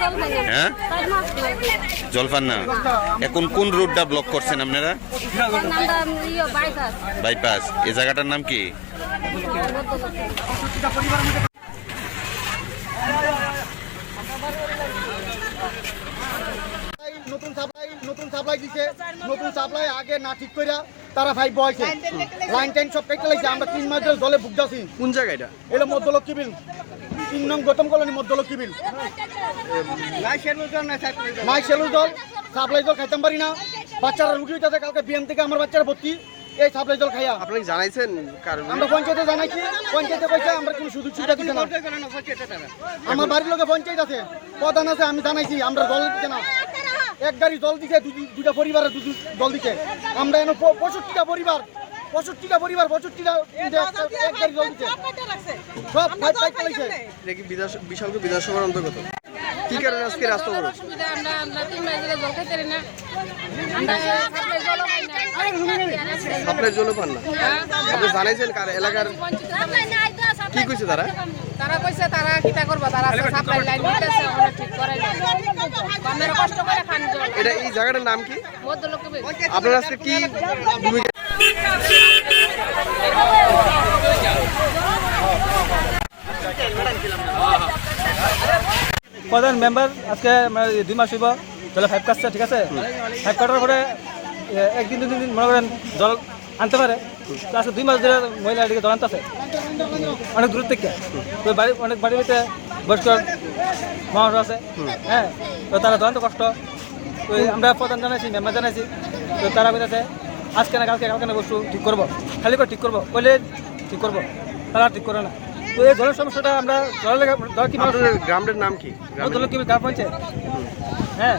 হ্যাঁ, জল পান না। এখন কোন রুটটা ব্লক করছেন আপনারা? বাইপাস। এই জায়গাটার নাম কি? নতুন সাপ্লাই দিছে, নতুন সাপ্লাই আগে না ঠিক কইরা তারা ভাই বয়ছে লাইন টাইন সব কেটে লাইছে। আমরা 3 মাস ধরে জলে ভুগতাছি। কোন জায়গা এটা? এটা মধ্যলক্ষ্মী বিল, 3 নং গৌতম কলোনি মধ্যলক্ষ্মী বিল। নাই সেলুর জল, সাপ্লাই জল খাইতাম পারি না। বাচ্চারা রুগী হইতেছে, কালকে বিএম থেকে আমার বাচ্চারা ভর্তি এই সাপ্লাই জল খাইয়া। আপনাকে জানাইছেন? আমরা পঞ্চায়েতে জানাইছি, পঞ্চায়েতে কইছে আমরা কোনো সুযোগ সুবিধা দিতে না। আমার বাড়ির লোকে পঞ্চায়েত আছে, প্রধান আছে, আমি জানাইছি আমরা জল দিতে না। এক গাড়ি জল দিছে, দুটা পরিবারের জল দিছে। আমরা এনে 65টা পরিবার, 65টা এক গাড়ি জল দিছে, সব ফাইট চালাইছে। এটা কি বিশালকে বিধানসভার অন্তর্গত? কি কারণে আজকে রাস্তা অবরোধ? সাপ্লাই জলও পান না। আপনি জানাইছেন কার এলাকার? কি কইছে তারা? তারা কইছে তারা কিটা করবা, তারা সাপ্লাই লাইন দিতেছে, ওরা ঠিক করে না। আমরা কষ্ট করে খান জল। এটা এই জায়গাটার নাম কি? মধ্যলক্ষ্মী। আপনারা আজকে কি ভূমিকা? প্রধান মেম্বার আজকে 2 মাস হইব জলে 5 কাটছে, ঠিক আছে? 5 কাটার পরে একদিন 2 দিন মনে করেন জল আনতে পারে। তো আজকে 2 মাস ধরে মহিলা এদিকে জল আনতেছে অনেক দূর থেকে। তো বাড়ি অনেক বাড়িতে বয়স্ক মানুষ আছে, হ্যাঁ, তো তারা জল আনতে কষ্ট। তো আমরা প্রধান জানাইছি, মেম্বার জানাইছি, তো তারা বলতেছে আজকে না কালকে না বস্তু ঠিক করবো, খালি করে ঠিক করবো, কইলে ঠিক করবো, তারা ঠিক করে না। তো এই জলের সমস্যাটা আমরা জল কি আপনাদের গ্রামের নাম কি? গ্রাম পঞ্চায়েত, হ্যাঁ।